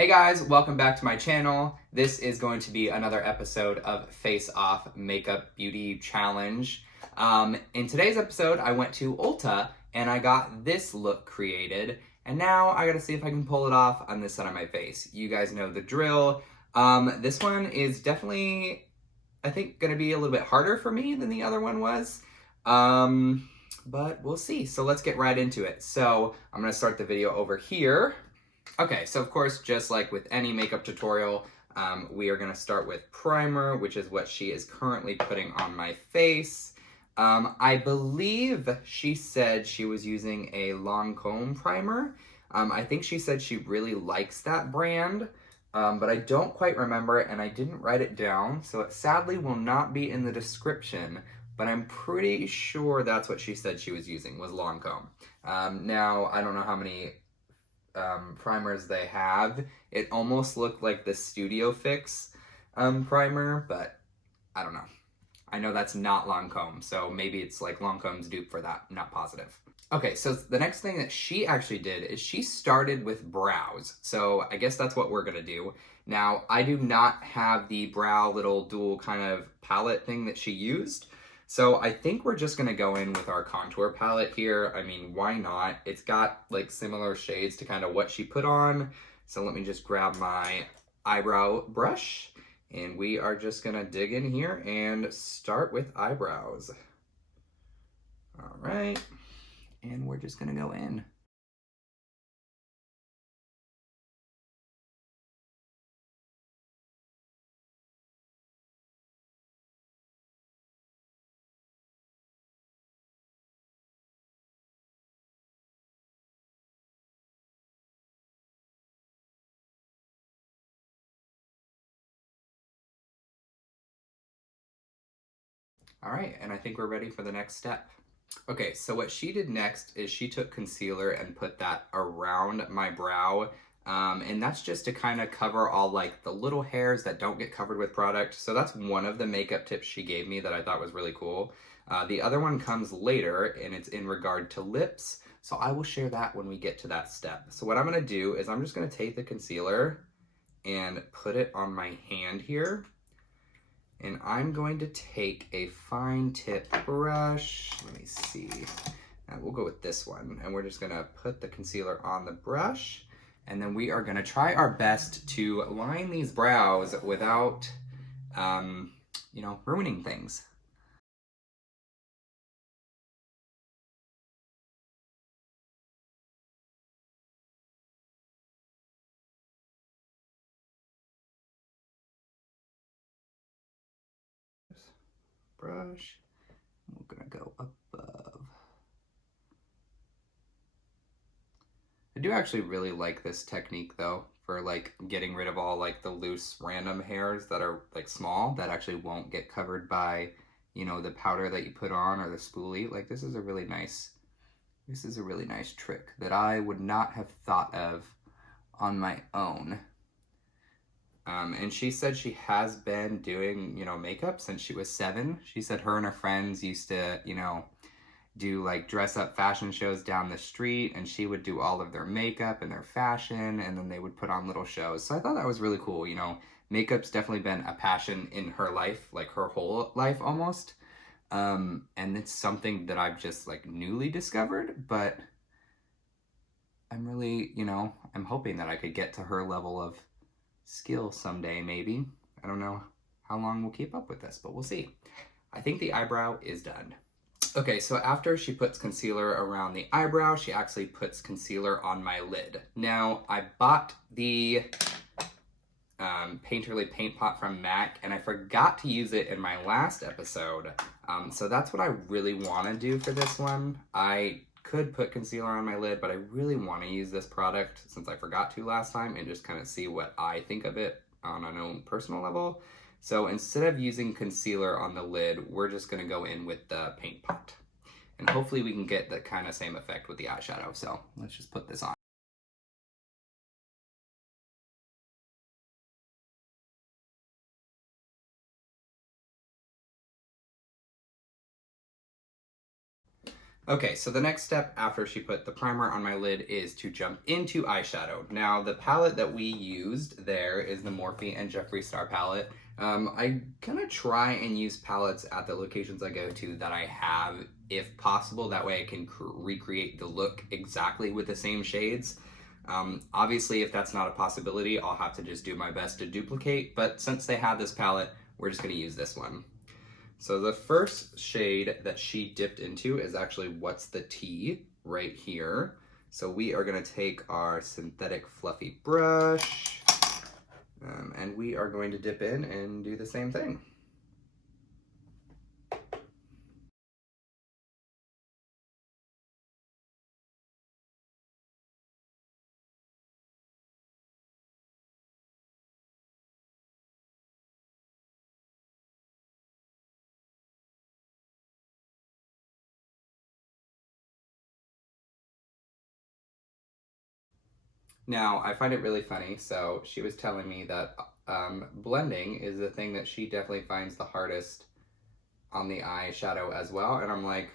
Hey guys, welcome back to my channel. This is going to be another episode of Face Off Makeup Beauty Challenge. In today's episode, I went to Ulta and I got this look created. And now I gotta see if I can pull it off on this side of my face. You guys know the drill. This one is definitely, I think, gonna be a little bit harder for me than the other one was. But we'll see. So let's get right into it. So I'm gonna start the video over here. Okay, so of course, just like with any makeup tutorial, we are going to start with primer, which is what she is currently putting on my face. I believe she said she was using a Lancome primer. I think she said she really likes that brand, but I don't quite remember it and I didn't write it down, so it sadly will not be in the description, but I'm pretty sure that's what she said she was using, was Lancome. Now, I don't know how many primers they have. It almost looked like the Studio Fix primer, but I don't know. I know that's not Lancome, so maybe it's like Lancome's dupe for that, not positive. Okay, so the next thing that she actually did is she started with brows. So I guess that's what we're gonna do. Now, I do not have the brow little dual kind of palette thing that she used. So I think we're just gonna go in with our contour palette here. I mean, why not? It's got like similar shades to kind of what she put on. So let me just grab my eyebrow brush and we are just gonna dig in here and start with eyebrows. All right, and we're just gonna go in. All right, and I think we're ready for the next step. Okay, so what she did next is she took concealer and put that around my brow. And that's just to kind of cover all like the little hairs that don't get covered with product. So that's one of the makeup tips she gave me that I thought was really cool. The other one comes later and it's in regard to lips. So I will share that when we get to that step. So what I'm gonna do is I'm just gonna take the concealer and put it on my hand here. And I'm going to take a fine tip brush. Let me see. We'll go with this one. And we're just gonna put the concealer on the brush. And then we are gonna try our best to line these brows without, you know, ruining things. Brush. We're gonna go above. I do actually really like this technique though, for like getting rid of all like the loose random hairs that are like small that actually won't get covered by, you know, the powder that you put on or the spoolie. Like this is a really nice trick that I would not have thought of on my own. And she said she has been doing, you know, makeup since she was 7. She said her and her friends used to, you know, do like dress up fashion shows down the street, and she would do all of their makeup and their fashion, and then they would put on little shows. So I thought that was really cool. You know, makeup's definitely been a passion in her life, like her whole life almost. And it's something that I've just like newly discovered, but I'm really, you know, I'm hoping that I could get to her level of skill someday, maybe. I don't know how long we'll keep up with this, but we'll see. I think the eyebrow is done. Okay, so after she puts concealer around the eyebrow, she actually puts concealer on my lid. Now, I bought the Painterly Paint Pot from MAC, and I forgot to use it in my last episode. So that's what I really want to do for this one. I could put concealer on my lid, but I really want to use this product since I forgot to last time and just kind of see what I think of it on an own personal level. So instead of using concealer on the lid, we're just going to go in with the paint pot. And hopefully we can get the kind of same effect with the eyeshadow. So let's just put this on. Okay, so the next step after she put the primer on my lid is to jump into eyeshadow. Now, the palette that we used there is the Morphe and Jeffree Star palette. I'm gonna try and use palettes at the locations I go to that I have, if possible. That way I can recreate the look exactly with the same shades. Obviously, if that's not a possibility, I'll have to just do my best to duplicate, but since they have this palette, we're just gonna use this one. So the first shade that she dipped into is actually What's the Tea right here. So we are gonna take our synthetic fluffy brush and we are going to dip in and do the same thing. Now, I find it really funny. So she was telling me that blending is the thing that she definitely finds the hardest on the eyeshadow as well. And I'm like,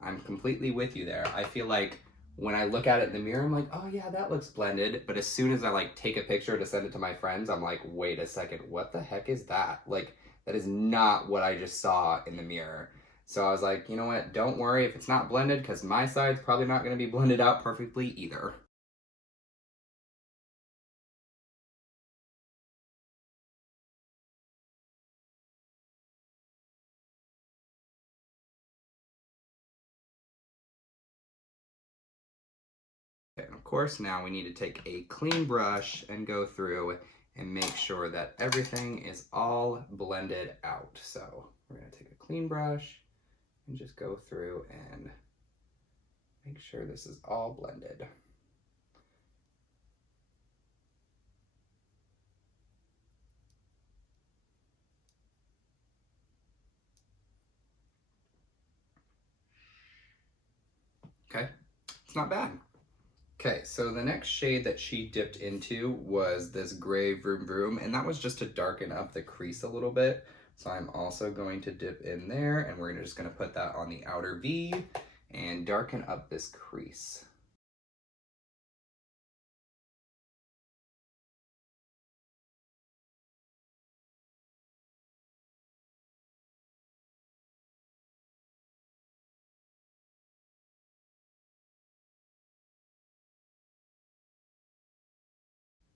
I'm completely with you there. I feel like when I look at it in the mirror, I'm like, oh yeah, that looks blended. But as soon as I like take a picture to send it to my friends, I'm like, wait a second, what the heck is that? Like, that is not what I just saw in the mirror. So I was like, you know what, don't worry if it's not blended, because my side's probably not gonna be blended out perfectly either. Okay, and of course, now we need to take a clean brush and go through and make sure that everything is all blended out. So we're gonna take a clean brush and just go through and make sure this is all blended. Okay, it's not bad. Okay, so the next shade that she dipped into was this gray Vroom Vroom, and that was just to darken up the crease a little bit. So I'm also going to dip in there, and we're just gonna put that on the outer V and darken up this crease.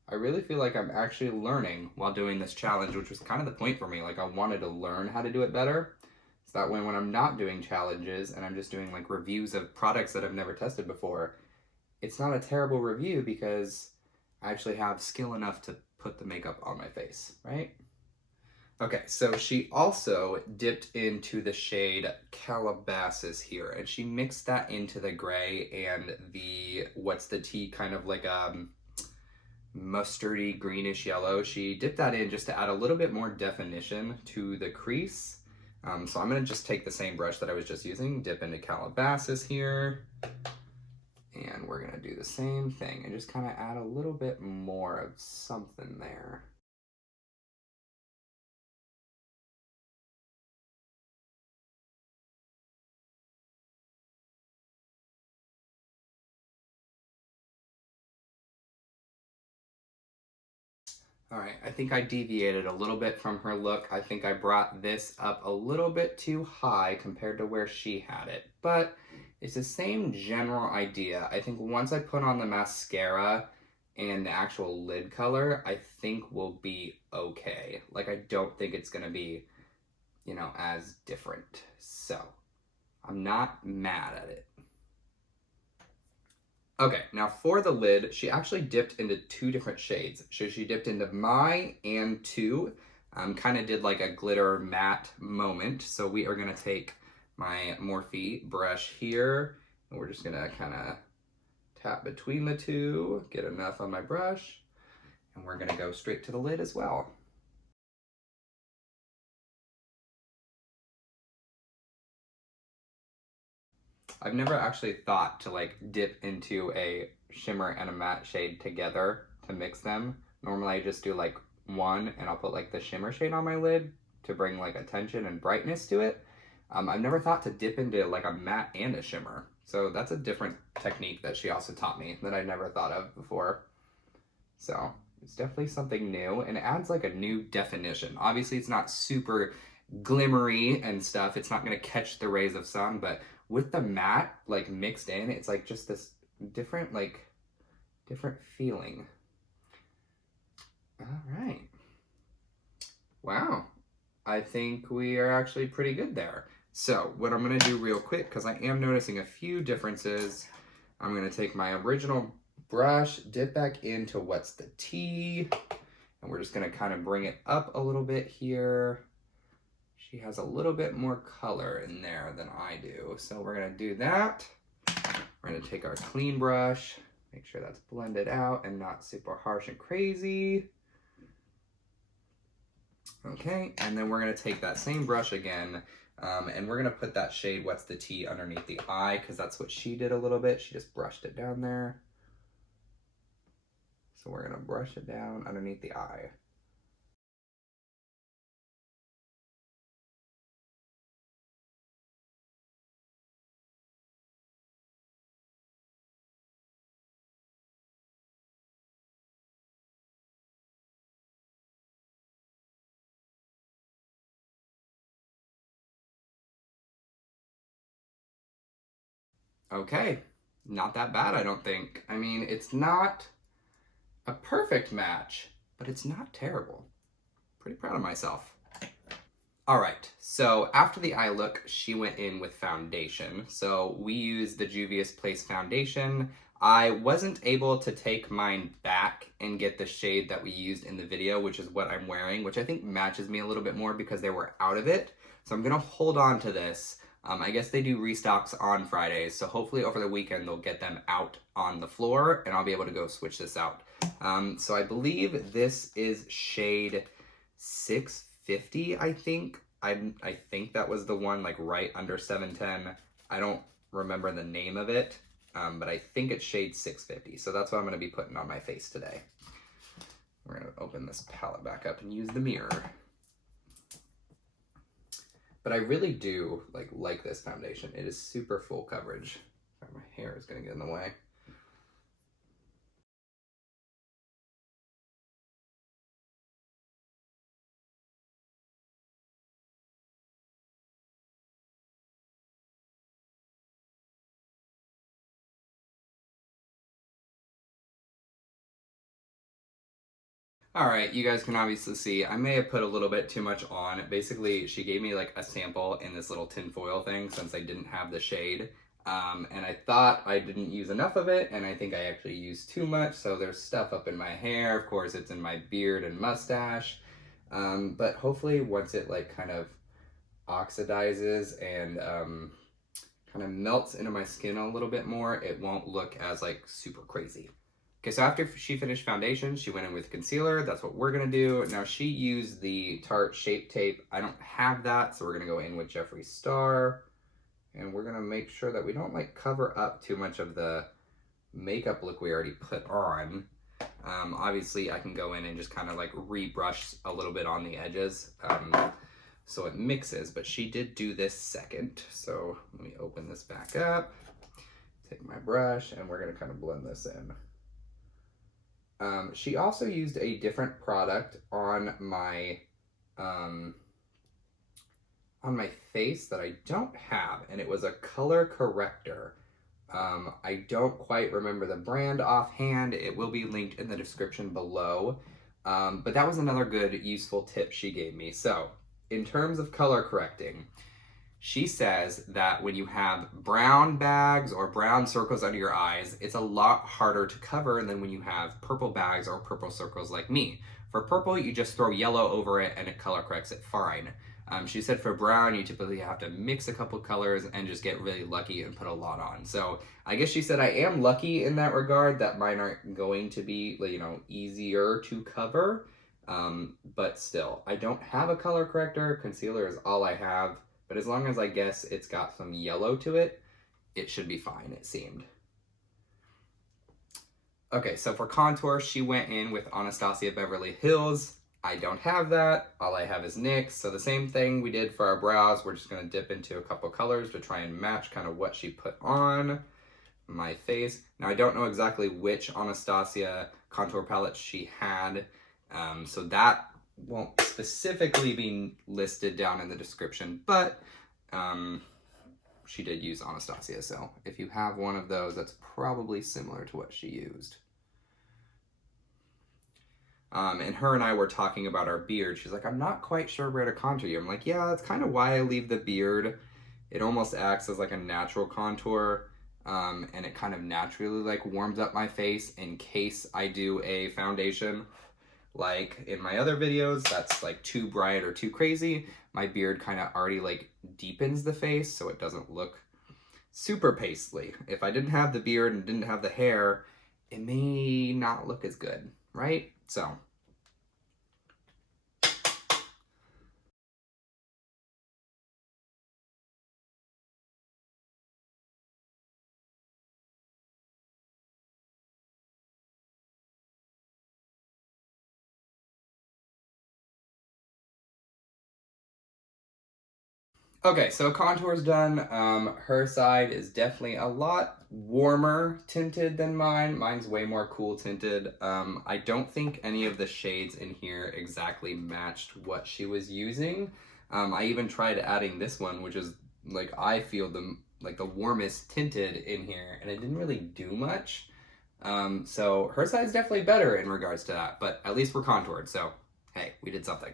I really feel like I'm actually learning while doing this challenge, which was kind of the point for me. Like, I wanted to learn how to do it better. So that way when I'm not doing challenges and I'm just doing like reviews of products that I've never tested before, it's not a terrible review because I actually have skill enough to put the makeup on my face, right? Okay, so she also dipped into the shade Calabasas here, and she mixed that into the gray and the What's the Tea kind of like mustardy greenish yellow. She dipped that in just to add a little bit more definition to the crease. So I'm gonna just take the same brush that I was just using, dip into Calabasas here, and we're gonna do the same thing and just kind of add a little bit more of something there. All right, I think I deviated a little bit from her look. I think I brought this up a little bit too high compared to where she had it, but it's the same general idea. I think once I put on the mascara and the actual lid color, I think we'll be okay. Like, I don't think it's gonna be, you know, as different. So, I'm not mad at it. Okay, now for the lid, she actually dipped into two different shades. So she dipped into My and 2, kind of did like a glitter matte moment. So we are gonna take my Morphe brush here, and we're just gonna kind of tap between the two, get enough on my brush, and we're gonna go straight to the lid as well. I've never actually thought to like dip into a shimmer and a matte shade together to mix them. Normally I just do like one and I'll put like the shimmer shade on my lid to bring like attention and brightness to it. I've never thought to dip into like a matte and a shimmer. So that's a different technique that she also taught me that I never thought of before. So it's definitely something new, and it adds like a new definition. Obviously it's not super glimmery and stuff. It's not going to catch the rays of sun, but with the matte like mixed in, it's like just this different feeling. All right. Wow. I think we are actually pretty good there. So what I'm going to do real quick, because I am noticing a few differences, I'm going to take my original brush, dip back into What's the Tea, and we're just going to kind of bring it up a little bit here. She has a little bit more color in there than I do, so we're going to do that. We're going to take our clean brush, make sure that's blended out and not super harsh and crazy. Okay, and then we're going to take that same brush again, and we're going to put that shade What's the Tea underneath the eye, because that's what she did a little bit. She just brushed it down there. So we're going to brush it down underneath the eye. Okay, not that bad, I don't think. I mean, it's not a perfect match, but it's not terrible. Pretty proud of myself. All right, so after the eye look, she went in with foundation. So we used the Juvia's Place foundation. I wasn't able to take mine back and get the shade that we used in the video, which is what I'm wearing, which I think matches me a little bit more because they were out of it. So I'm gonna hold on to this. I guess they do restocks on Fridays, so hopefully over the weekend they'll get them out on the floor and I'll be able to go switch this out. So I believe this is shade 650, I think. I think that was the one like right under 710. I don't remember the name of it, but I think it's shade 650. So that's what I'm going to be putting on my face today. We're going to open this palette back up and use the mirror. But I really do like this foundation. It is super full coverage. My hair is going to get in the way. All right, you guys can obviously see I may have put a little bit too much on. Basically, she gave me like a sample in this little tin foil thing since I didn't have the shade. And I thought I didn't use enough of it, and I think I actually used too much, so there's stuff up in my hair. Of course, it's in my beard and mustache. But hopefully once it like kind of oxidizes and kind of melts into my skin a little bit more, it won't look as like super crazy. Okay, so after she finished foundation, she went in with concealer. That's what we're gonna do. Now she used the Tarte Shape Tape. I don't have that, so we're gonna go in with Jeffree Star. And we're gonna make sure that we don't like cover up too much of the makeup look we already put on. Obviously I can go in and just kind of like rebrush a little bit on the edges so it mixes, but she did do this second. So let me open this back up, take my brush, and we're gonna kind of blend this in. She also used a different product on my face that I don't have, and it was a color corrector. I don't quite remember the brand offhand. It will be linked in the description below. But that was another good useful tip she gave me. So in terms of color correcting, she says that when you have brown bags or brown circles under your eyes, it's a lot harder to cover than when you have purple bags or purple circles like me. For purple, you just throw yellow over it and it color corrects it fine. She said for brown, you typically have to mix a couple colors and just get really lucky and put a lot on. So I guess she said I am lucky in that regard, that mine aren't going to be, you know, easier to cover. But still, I don't have a color corrector. Concealer is all I have. But as long as I guess it's got some yellow to it, it should be fine, it seemed. Okay, so for contour, she went in with Anastasia Beverly Hills. I don't have that. All I have is NYX. So the same thing we did for our brows. We're just going to dip into a couple colors to try and match kind of what she put on my face. Now, I don't know exactly which Anastasia contour palette she had. So that won't specifically be listed down in the description, but she did use Anastasia. So if you have one of those, that's probably similar to what she used. And her and I were talking about our beard. She's like, I'm not quite sure where to contour you. I'm like, yeah, that's kind of why I leave the beard. It almost acts as like a natural contour. And it kind of naturally like warms up my face in case I do a foundation. Like in my other videos, that's like too bright or too crazy. My beard kind of already like deepens the face so it doesn't look super pastely. If I didn't have the beard and didn't have the hair, it may not look as good, right? So. Okay, so contour's done. Her side is definitely a lot warmer tinted than mine. Mine's way more cool tinted. I don't think any of the shades in here exactly matched what she was using. I even tried adding this one, which is like, I feel the warmest tinted in here, and it didn't really do much. So her side's definitely better in regards to that, but at least we're contoured, so hey, we did something.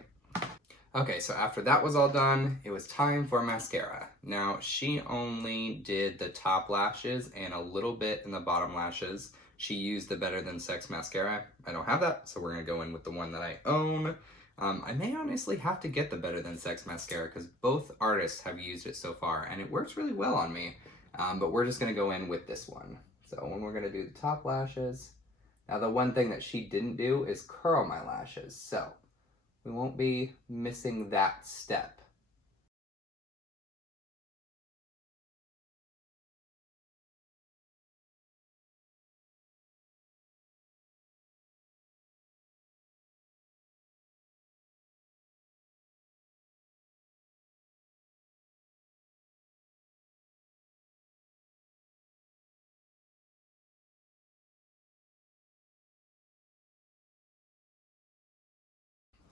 Okay, so after that was all done, it was time for mascara. Now, she only did the top lashes and a little bit in the bottom lashes. She used the Better Than Sex mascara. I don't have that, so we're gonna go in with the one that I own. I may honestly have to get the Better Than Sex mascara because both artists have used it so far, and it works really well on me. But we're just gonna go in with this one. So when we're gonna do the top lashes, now the one thing that she didn't do is curl my lashes, so we won't be missing that step.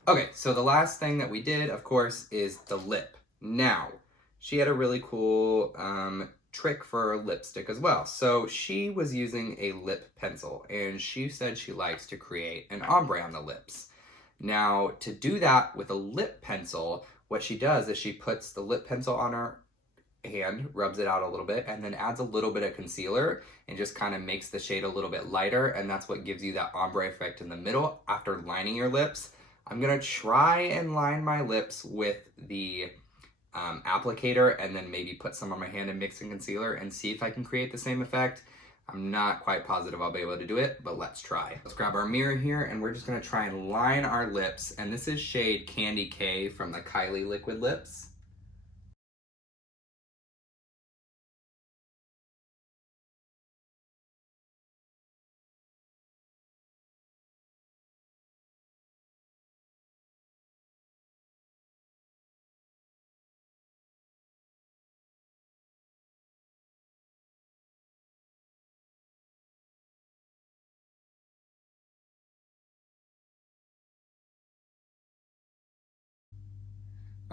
Okay, so the last thing that we did, of course, is the lip. Now, she had a really cool trick for lipstick as well. So she was using a lip pencil, and she said she likes to create an ombre on the lips. Now, to do that with a lip pencil, what she does is she puts the lip pencil on her hand, rubs it out a little bit, and then adds a little bit of concealer and just kind of makes the shade a little bit lighter, and that's what gives you that ombre effect in the middle after lining your lips. I'm gonna try and line my lips with the applicator and then maybe put some on my hand and mix in concealer and see if I can create the same effect. I'm not quite positive I'll be able to do it, but let's try. Let's grab our mirror here and we're just gonna try and line our lips. And this is shade Candy K from the Kylie Liquid Lips.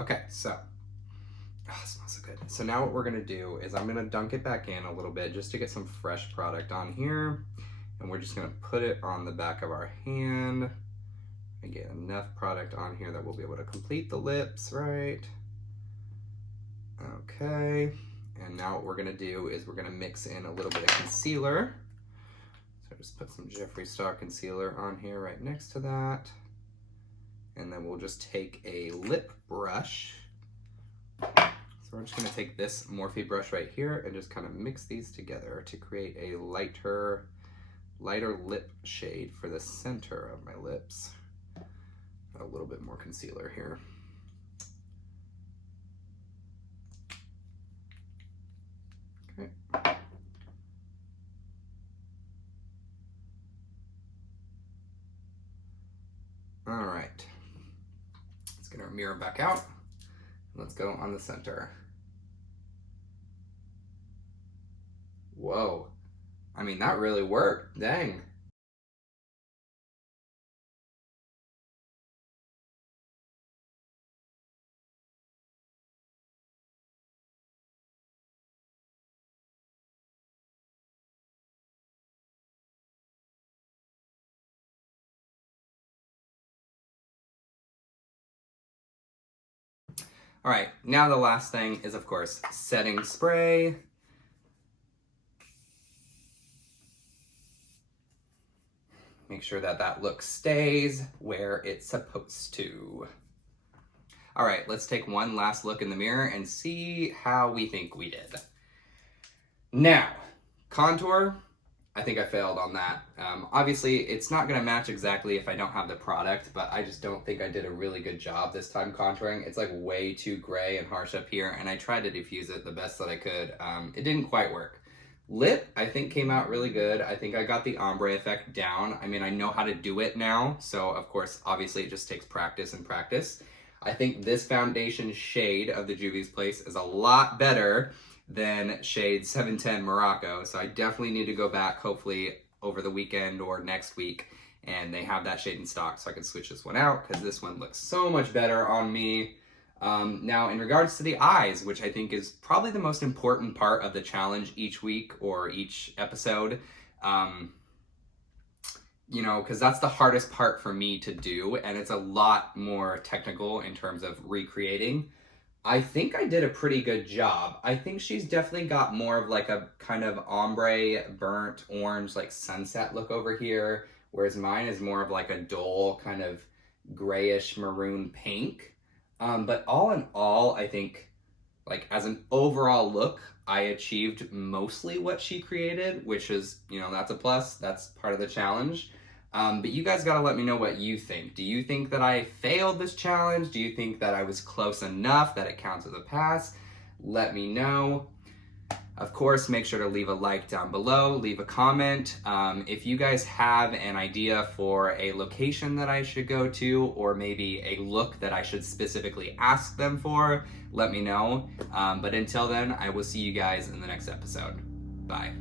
Okay, so, oh, it smells so good. So now what we're gonna do is I'm gonna dunk it back in a little bit just to get some fresh product on here. And we're just gonna put it on the back of our hand and get enough product on here that we'll be able to complete the lips, right? Okay, and now what we're gonna do is we're gonna mix in a little bit of concealer. So just put some Jeffree Star concealer on here right next to that. And then we'll just take a lip brush. So we're just gonna take this Morphe brush right here and just kind of mix these together to create a lighter lip shade for the center of my lips. A little bit more concealer here. Okay. All right. Let's get our mirror back out. Let's go on the center. Whoa. I mean, that really worked. Dang. All right, now the last thing is, of course, setting spray. Make sure that that look stays where it's supposed to. All right, let's take one last look in the mirror and see how we think we did. Now, contour, I think I failed on that. Obviously, it's not gonna match exactly if I don't have the product, but I just don't think I did a really good job this time contouring. It's like way too gray and harsh up here, and I tried to diffuse it the best that I could. It didn't quite work. Lip, I think, came out really good. I think I got the ombre effect down. I mean, I know how to do it now, so of course, obviously, it just takes practice and practice. I think this foundation shade of the Juvia's Place is a lot better than shade 710 Maricao, so I definitely need to go back, hopefully over the weekend or next week, and they have that shade in stock so I can switch this one out, because this one looks so much better on me. Now, in regards to the eyes, which I think is probably the most important part of the challenge each week or each episode, you know, because that's the hardest part for me to do, and it's a lot more technical in terms of recreating. I think I did a pretty good job. I think she's definitely got more of like a kind of ombre, burnt orange, like sunset look over here, whereas mine is more of like a dull kind of grayish maroon pink. But all in all, I think, like, as an overall look, I achieved mostly what she created, which is, you know, that's a plus. That's part of the challenge. But you guys gotta let me know what you think. Do you think that I failed this challenge? Do you think that I was close enough that it counts as a pass? Let me know. Of course, make sure to leave a like down below, leave a comment. If you guys have an idea for a location that I should go to, or maybe a look that I should specifically ask them for, let me know. But until then, I will see you guys in the next episode. Bye.